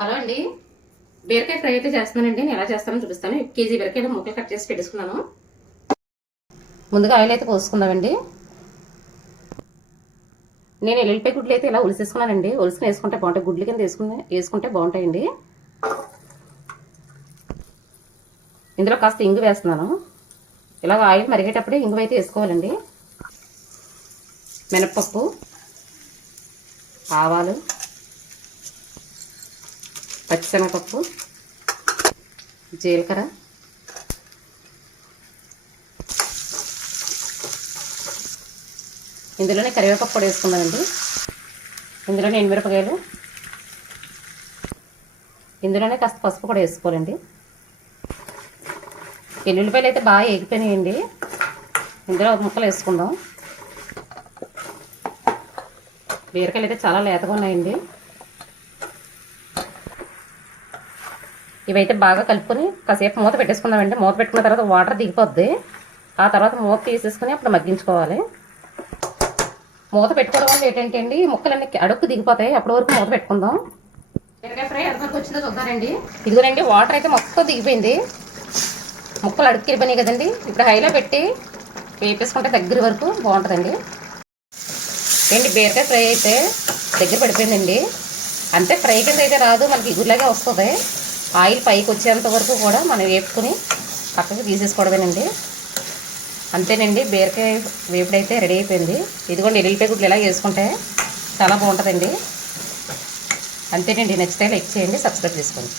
Hello అండి. బీరకాయ fry అయితే చేస్తున్నానండి. నేను ఎలా చేస్తానో చూపిస్తాను. కేజీ బీరకాయలు ముక్కలు కట్ చేసి పెట్టేసుకున్నాను. ముందుగా ఆయిల్ అయితే పోసుకుందామండి. నేను ఎల్లుల్లిపాయ గుడ్లు అయితే ఇలా ఉలిసేసుకున్నానండి. ఉలిసుకుని వేసుకుంటే బాగుంటాయి. గుడ్లు కింద వేసుకుని వేసుకుంటే బాగుంటాయండి. ఇందులో కాస్త ఇంగు వేస్తున్నాను. ఇలా ఆయిల్ మరిగేటప్పుడే ఇంగు అయితే వేసుకోవాలండి. మినప్పప్పు ఆవాలు పచ్చిశనగపప్పు జీలకర్ర ఇందులోనే కరివేపప్పు కూడా వేసుకున్నానండి ఇందులోనే ఎండుమిరపకాయలు ఇందులోనే కాస్త పసుపు కూడా వేసుకోవాలండి. ఎల్లుల్లిపాయలు అయితే బాగా ఎగిపోయినాయండి ఇందులో ముక్కలు వేసుకుందాం. బీరకాయలు అయితే చాలా లేతగా ఉన్నాయండి. ఇవైతే బాగా కలుపుకొని కాసేపు మూత పెట్టేసుకుందామండి మూత పెట్టుకున్న తర్వాత వాటర్ దిగిపోద్ది. ఆ తర్వాత మూత తీసేసుకుని అప్పుడు మగ్గించుకోవాలి. మూత పెట్టుకోవడం వల్ల ఏంటంటే అండి ముక్కలన్నీ అడుక్కు దిగిపోతాయి. అప్పటి వరకు మూత పెట్టుకుందాం. బీరకాయ ఫ్రై ఎంతవరకు వచ్చిందో చూద్దారండి. ఇదిగోనండి వాటర్ అయితే మొత్తం దిగిపోయింది. ముక్కలు అడుక్కి వెళ్ళిపోయినాయి కదండి. ఇప్పుడు హైలో పెట్టి వేపేసుకుంటే దగ్గర వరకు బాగుంటుందండి. ఏంటి బీరకాయ ఫ్రై అయితే దగ్గర పడిపోయిందండి. అంతే ఫ్రై కింద అయితే రాదు. మనకి ఇగురులాగే వస్తుంది. ఆయిల్ పైకి వచ్చేంత వరకు కూడా మనం వేపుకుని పక్కకి తీసేసుకోవడమేనండి. అంతేనండి బీరకాయ వేపుడైతే రెడీ అయిపోయింది. ఇదిగోండి ఎల్లిపాయ గుడ్లు ఇలా వేసుకుంటే చాలా బాగుంటుందండి. అంతేనండి నచ్చితే లైక్ చేయండి సబ్స్క్రైబ్ చేసుకోండి.